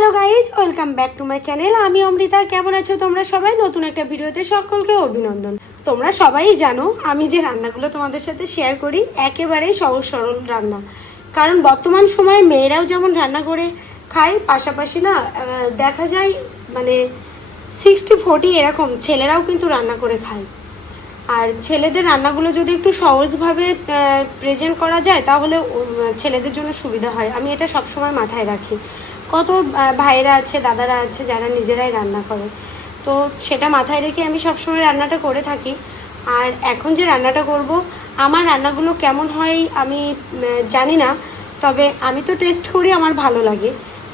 Hello guys, welcome back to my channel. আমি অমৃতা। কেমন আছো তোমরা সবাই? নতুন একটা ভিডিওতে সকলকে অভিনন্দন। তোমরা সবাই জানো আমি যে রান্নাগুলো তোমাদের সাথে শেয়ার করি একেবারেই সহজ সরল রান্না। কারণ বর্তমান সময়ে মেয়েরাও যেমন রান্না করে খায়, পাশাপাশি না দেখা যায় মানে 60-40 এরকম ছেলেরাও কিন্তু রান্না করে খায়। আর ছেলেদের রান্নাগুলো যদি একটু সহজভাবে প্রেজেন্ট করা যায় তাহলে ছেলেদের জন্য সুবিধা হয়। আমি এটা সবসময় মাথায় রাখি। কত ভাইয়েরা আছে, দাদারা আছে যারা নিজেরাই রান্না করে, তো সেটা মাথায় রেখে আমি সবসময় রান্নাটা করে থাকি। আর এখন যে রান্নাটা করব, আমার রান্নাগুলো কেমন হয় আমি জানি না, তবে আমি তো টেস্ট করি, আমার ভালো লাগে।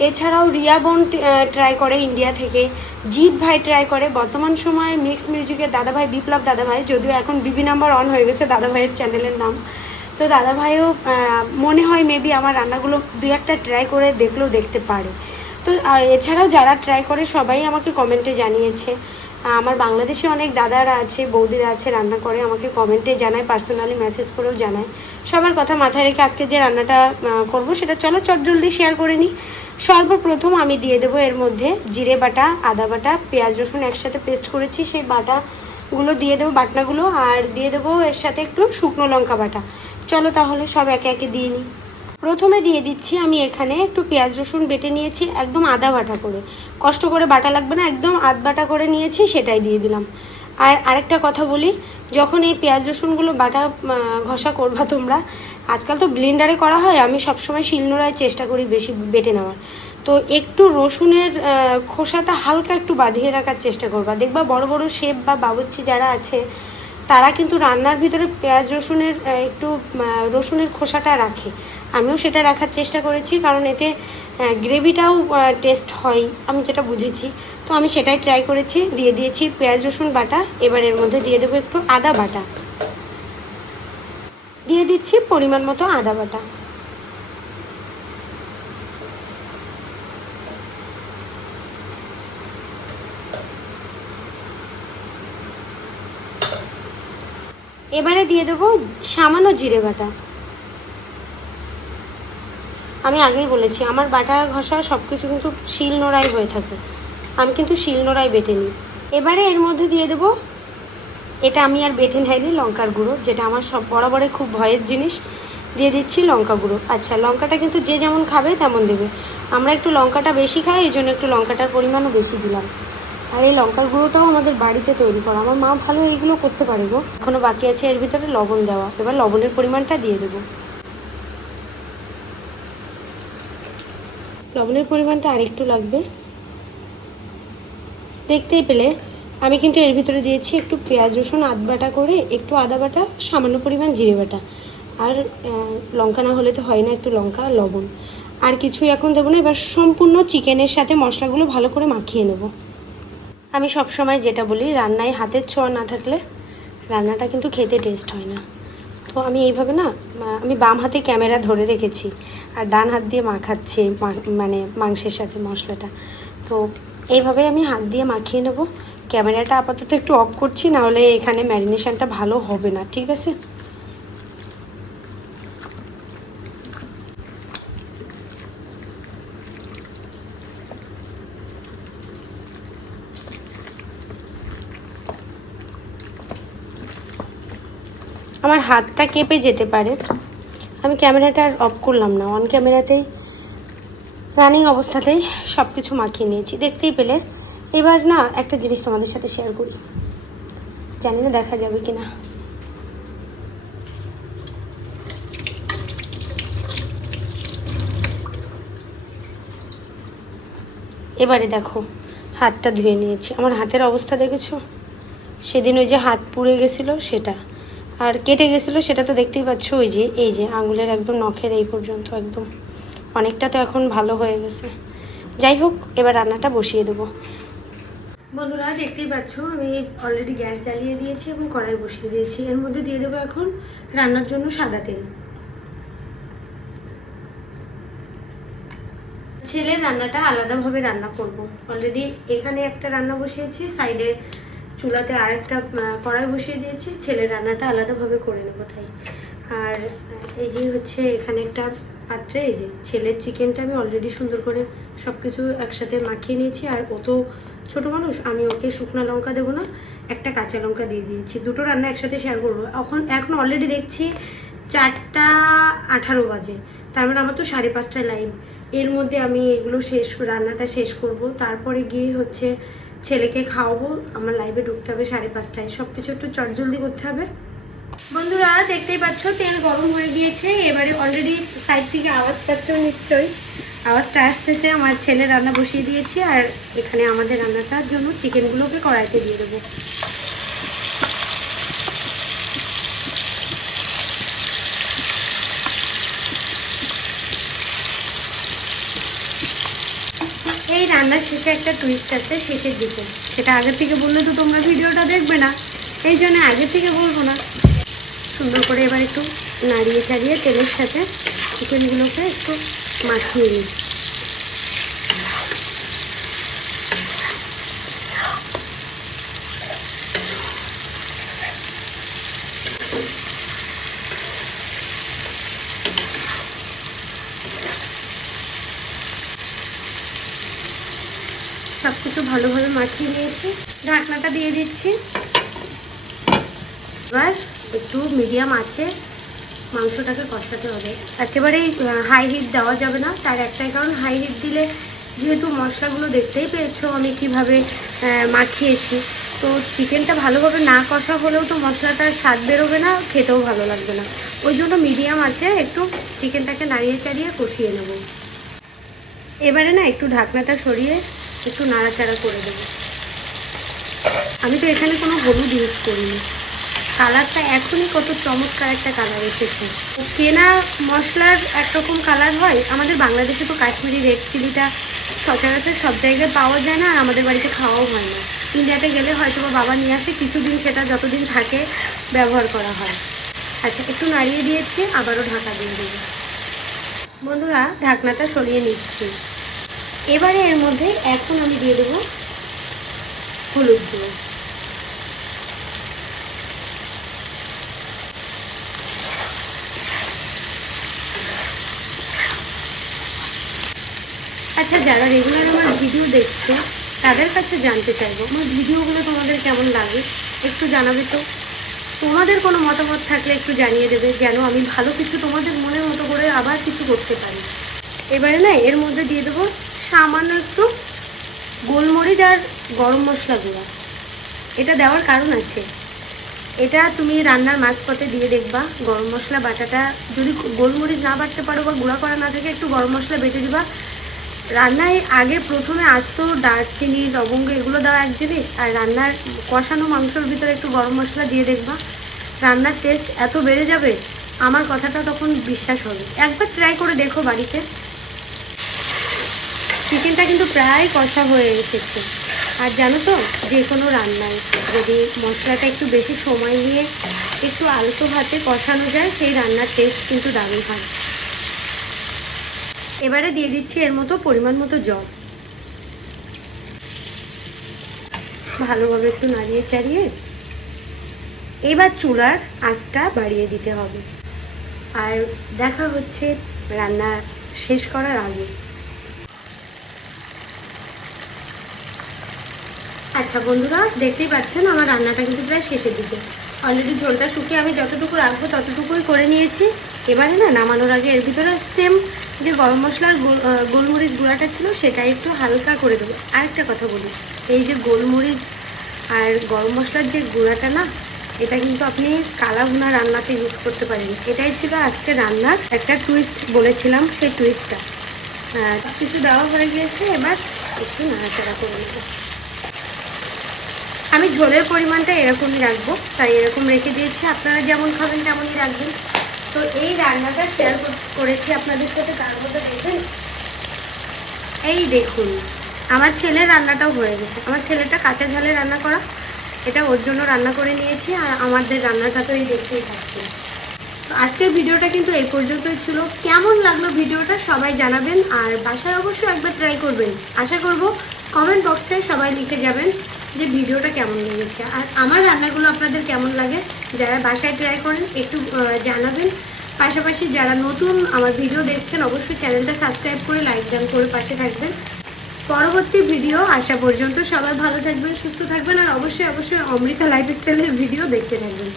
এছাড়াও রিয়া বোন ট্রাই করে ইন্ডিয়া থেকে, জিৎ ভাই ট্রাই করে, বর্তমান সময়ে মিক্স মিউজিকের দাদাভাই বিপ্লব দাদাভাই, যদিও এখন বিবি নাম্বার অন হয়ে গেছে দাদাভাইয়ের চ্যানেলের নাম। তো দাদাভাইও মনে হয় মেবি আমার রান্নাগুলো দুই একটা ট্রাই করে দেখলেও দেখতে পারে। তো আর এছাড়াও যারা ট্রাই করে সবাই আমাকে কমেন্টে জানিয়েছে। আমার বাংলাদেশে অনেক দাদারা আছে, বৌদিরা আছে রান্না করে, আমাকে কমেন্টে জানায়, পার্সোনালি মেসেজ করেও জানায়। সবার কথা মাথায় রেখে আজকে যে রান্নাটা করব সেটা চলো চটজলদি শেয়ার করে নিই। সর্বপ্রথম আমি দিয়ে দেবো এর মধ্যে জিরে বাটা, আদা বাটা, পেঁয়াজ রসুন একসাথে পেস্ট করেছি সেই বাটাগুলো দিয়ে দেবো, বাটনাগুলো। আর দিয়ে দেবো এর সাথে একটু শুকনো লঙ্কা বাটা। চলো তাহলে সব একে একে দিয়ে নিই। প্রথমে দিয়ে দিচ্ছি আমি এখানে একটু পেঁয়াজ রসুন বেটে নিয়েছি, একদম আদা বাটা করে, কষ্ট করে বাটা লাগবে না, একদম আধ বাটা করে নিয়েছি, সেটাই দিয়ে দিলাম। আর আরেকটা কথা বলি, যখন এই পেঁয়াজ রসুনগুলো বাটা ঘষা করবা তোমরা, আজকাল তো ব্লেন্ডারে করা হয়, আমি সবসময় শিলনোড়ায় চেষ্টা করি বেশি বেটে নেওয়ার। তো একটু রসুনের খোসাটা হালকা একটু বাঁধিয়ে রাখার চেষ্টা করবা। দেখবা বড় বড় শেফ বা বাবুর্চি যারা আছে তারা কিন্তু রান্নার ভিতরে পেঁয়াজ রসুনের একটু রসুনের খোসাটা রাখে। আমিও সেটা রাখার চেষ্টা করেছি, কারণ এতে গ্রেভিটাও টেস্ট হয়, আমি যেটা বুঝেছি। তো আমি সেটাই ট্রাই করেছি। দিয়ে দিয়েছি পেঁয়াজ রসুন বাটা। এবার এর মধ্যে দিয়ে দেবো একটু আদা বাটা, দিয়ে দিচ্ছি পরিমাণ মতো আদা বাটা। এবারে দিয়ে দেবো সামান্য জিরে বাটা। আমি আগেই বলেছি আমার বাটা ঘষা সব কিছু কিন্তু শিলনোড়াই হয়ে থাকে, আমি কিন্তু শিলনোড়াই বেটে নিই। এবারে এর মধ্যে দিয়ে দেবো, এটা আমি আর বেটে নেয়নি, লঙ্কার গুঁড়ো, যেটা আমার সব বরাবরের খুব ভয়ের জিনিস। দিয়ে দিচ্ছি লঙ্কা গুঁড়ো। আচ্ছা, লঙ্কাটা কিন্তু যে যেমন খাবে তেমন দেবে। আমরা একটু লঙ্কাটা বেশি খাই, এই জন্য একটু লঙ্কাটার পরিমাণও বেশি দিলাম। আর এই লঙ্কার গুঁড়োটাও আমাদের বাড়িতে তৈরি করা, আমার মা ভালো এইগুলো করতে পারে গো। এখনও বাকি আছে এর ভিতরে লবণ দেওয়া, এবার লবণের পরিমাণটা দিয়ে দেবো। লবণের পরিমাণটা আরেকটু লাগবে। দেখতেই পেলে আমি কিন্তু এর ভিতরে দিয়েছি একটু পেঁয়াজ রসুন আধ বাটা করে, একটু আদা বাটা, সামান্য পরিমাণ জিরে বাটা, আর লঙ্কা না হলে তো হয় না, একটু লঙ্কা আর লবণ। আর কিছুই এখন দেবো না। এবার সম্পূর্ণ চিকেনের সাথে মশলাগুলো ভালো করে মাখিয়ে নেব। আমি সব সময় যেটা বলি, রান্নায় হাতের ছোঁয়া না থাকলে রান্নাটা কিন্তু খেতে টেস্ট হয় না। তো আমি এইভাবে না, আমি বাম হাতে ক্যামেরা ধরে রেখেছি আর ডান হাত দিয়ে মাখাচ্ছি মানে মাংসের সাথে মশলাটা। তো এইভাবে আমি হাত দিয়ে মাখিয়ে নেব। ক্যামেরাটা আপাতত একটু অফ করছি, নাহলে এখানে ম্যারিনেশনটা ভালো হবে না, ঠিক আছে? আমার হাতটা কেঁপে যেতে পারে, আমি ক্যামেরাটা আর অফ করলাম না, অন ক্যামেরাতেই রানিং অবস্থাতেই সব কিছু মাখিয়ে নিয়েছি, দেখতেই পেলে। এবার না একটা জিনিস তোমাদের সাথে শেয়ার করি, জানি না দেখা যাবে কি না। এবারে দেখো, হাতটা ধুয়ে নিয়েছি, আমার হাতের অবস্থা দেখেছো? সেদিন ওই যে হাত পুড়ে গেছিলো সেটা, আর কেটে গেছিলো সেটা তো দেখতেই পাচ্ছ, ওই যে এই যে আঙুলের একদম নখের এই পর্যন্ত একদম অনেকটা তো এখন ভালো হয়ে গেছে। যাই হোক, এবার রান্নাটা বসিয়ে দেবো। বন্ধুরা দেখতেই পাচ্ছ আমি অলরেডি গ্যাস জ্বালিয়ে দিয়েছি এবং কড়াই বসিয়ে দিয়েছি। এর মধ্যে দিয়ে দেবো এখন রান্নার জন্য সাদা তেল। ছেলের রান্নাটা আলাদাভাবে রান্না করব। অলরেডি এখানে একটা রান্না বসিয়েছি, সাইডে চুলাতে আরেকটা কড়াই বসিয়ে দিয়েছি, ছেলের রান্নাটা আলাদাভাবে করে নেব তাই। আর এই যে হচ্ছে এখানে একটা পাত্রে এই যে ছেলের চিকেনটা আমি অলরেডি সুন্দর করে সব কিছু একসাথে মাখিয়ে নিয়েছি। আর ও তো ছোটো মানুষ, আমি ওকে শুকনো লঙ্কা দেবো না, একটা কাঁচা লঙ্কা দিয়ে দিয়েছি। দুটো রান্না একসাথে শেয়ার করবো। এখন অলরেডি দেখছি 4:18 বাজে, তার মানে আমার তো 5:30টায় লাইভ। এর মধ্যে আমি এগুলো রান্নাটা শেষ করব, তারপরে গিয়ে হচ্ছে ছেলেকে খাওয়াবো। আমার লাইভে ঢুকতে হবে 5:30টায়। সব কিছু একটু চটজলদি করতে হবে। বন্ধুরা দেখতেই পাচ্ছ তেল গরম হয়ে গিয়েছে। এবারে অলরেডি সাইড থেকে আওয়াজ পাচ্ছ নিশ্চয়ই, আওয়াজটা আসতেছে। আমার ছেলে রান্না বসিয়ে দিয়েছি, আর এখানে আমাদের রান্নাটার জন্য চিকেনগুলোকে কড়াইতে দিয়ে দেবো। এই রান্নার শেষে একটা টুইস্ট আছে শেষের দিকে, সেটা আগের থেকে বললে তো তোমরা ভিডিওটা দেখবে না, এই জন্য আগের থেকে বলবো না। সুন্দর করে এবার একটু নাড়িয়ে চাড়িয়ে তেলের সাথে চিকেনগুলোকে একটু মাখিয়ে নিই। সব কিছু ভালোভাবে মাখিয়ে নিয়েছি, ঢাকনাটা দিয়ে দিচ্ছি। এবার একটু মিডিয়াম আছে মাংসটাকে কষাতে হবে, একেবারেই হাই হিট দেওয়া যাবে না। তার একটাই কারণ, হাই হিট দিলে যেহেতু মশলাগুলো দেখতেই পেয়েছো আমি কিভাবে মাখিয়েছি, তো চিকেনটা ভালোভাবে না কষা হলেও তো মশলাটার স্বাদ বেরোবে না, খেতেও ভালো লাগবে না। ওই জন্য মিডিয়াম আছে একটু চিকেনটাকে নাড়িয়ে চাড়িয়ে কষিয়ে নেব। এবারে না একটু ঢাকনাটা সরিয়ে একটু নাড়াচাড়া করে দেবো। আমি তো এখানে কোনো হলুদ ইউজ করিনি। কালারটা এখনই কত চমৎকার একটা কালার এসেছে। কেনা মশলার একরকম কালার হয়, আমাদের বাংলাদেশে তো কাশ্মীরি রেড চিলিটা সচরাচর সব জায়গায় পাওয়া যায় না, আর আমাদের বাড়িতে খাওয়াও হয় না। ইন্ডিয়াতে গেলে হয়তো বাবা নিয়ে আসে, কিছুদিন সেটা যতদিন থাকে ব্যবহার করা হয়। আচ্ছা, একটু নাড়িয়ে দিয়েছি, আবারও ঢাকা দিয়ে দেবো। বন্ধুরা ঢাকনাটা সরিয়ে নিচ্ছি। এবারে এর মধ্যে এখন আমি দিয়ে দেবো হলুদ গুঁড়ো। আচ্ছা, যারা রেগুলার আমার ভিডিও দেখছে তাদের কাছে জানতে চাইবো আমার ভিডিওগুলো তোমাদের কেমন লাগে, একটু জানাবে তো। তোমাদের কোনো মতামত থাকলে একটু জানিয়ে দেবে, যেন আমি ভালো কিছু তোমাদের মনের মতো করে আবার কিছু করতে পারি। এবারে না এর মধ্যে দিয়ে দেবো সামান্য একটু গোলমরিচ আর গরম মশলা গুঁড়া। এটা দেওয়ার কারণ আছে, এটা তুমি রান্নার মাঝপথে দিয়ে দেখবা। গরম মশলা বাটাটা যদি গোলমরিচ না বাটতে পারো বা গুঁড়া করা না থাকে, একটু গরম মশলা বেটে দিবা। রান্নায় আগে প্রথমে আসতো দারচিনি লবঙ্গ এগুলো দেওয়া এক জিনিস, আর রান্নার কষানো মাংসর ভিতরে একটু গরম মশলা দিয়ে দেখবা, রান্নার টেস্ট এত বেড়ে যাবে, আমার কথাটা তখন বিশ্বাস হবে। একবার ট্রাই করে দেখো বাড়িতে। চিকেনটা কিন্তু প্রায় কষা হয়ে এসেছে। আর জানো তো, যে কোনো রান্নায় যদি মশলাটা একটু বেশি সময় নিয়ে একটু আলতো হাতে কষানো যায়, সেই রান্নার টেস্ট কিন্তু দারুণ হয়। এবারে দিয়ে দিচ্ছি এর মতো পরিমাণ মতো জল। ভালোভাবে একটু নাড়িয়ে চাড়িয়ে এবার চুলার আঁচটা বাড়িয়ে দিতে হবে। আর দেখা হচ্ছে রান্না শেষ করার আগে। আচ্ছা বন্ধুরা, দেখতেই পাচ্ছেন আমার রান্নাটা কিন্তু প্রায় শেষের দিকে। অলরেডি ঝোলটা শুকিয়ে আমি যতটুকু রাখবো ততটুকুই করে নিয়েছি। এবারে না নামানোর আগে এর ভিতরে সেম যে গরম মশলার গোলমরিচ গুঁড়াটা ছিল সেটা একটু হালকা করে দেবো। আরেকটা কথা বলি, এই যে গোলমরিচ আর গরম মশলার যে গুঁড়াটা না, এটা কিন্তু আপনি কালা ভুনা রান্নাতে ইউজ করতে পারেন। এটাই ছিল আজকে রান্নার একটা টুইস্ট বলেছিলাম, সেই টুইস্টটা। কিছু দেওয়া হয়ে গিয়েছে, এবার একটু নাড়াচাড়া করে নেবো। আমি ঝোলের পরিমাণটা এরকমই রাখবো, তাই এরকম রেখে দিয়েছি। আপনারা যেমন খাবেন তেমনই রাখবেন। তো এই রান্নাটা শেয়ার করেছি আপনাদের সাথে, তার মধ্যে দেখবেন এই দেখুন আমার ছেলের রান্নাটাও হয়ে গেছে। আমার ছেলেটা কাঁচা ঝালে রান্না করা, এটা ওর জন্য রান্না করে নিয়েছি, আর আমাদের রান্নাটা তো এই দেখতেই থাকছে। তো আজকের ভিডিওটা কিন্তু এই পর্যন্তই ছিল। কেমন লাগলো ভিডিওটা সবাই জানাবেন, আর বাসায় অবশ্যই একবার ট্রাই করবেন। আশা করব কমেন্ট বক্সে সবাই লিখে যাবেন যে ভিডিওটা কেমন লেগেছে, আর আমার রান্নাগুলো আপনাদের কেমন লাগে। যারা বাসায় ট্রাই করেন একটু জানাবেন। পাশাপাশি যারা নতুন আমার ভিডিও দেখছেন অবশ্যই চ্যানেলটা সাবস্ক্রাইব করে লাইক দান করে পাশে থাকবেন। পরবর্তী ভিডিও আসা পর্যন্ত সবাই ভালো থাকবেন, সুস্থ থাকবেন, আর অবশ্যই অবশ্যই অমৃতা লাইফস্টাইলের ভিডিও দেখতে থাকবেন।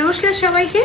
নমস্কার সবাইকে।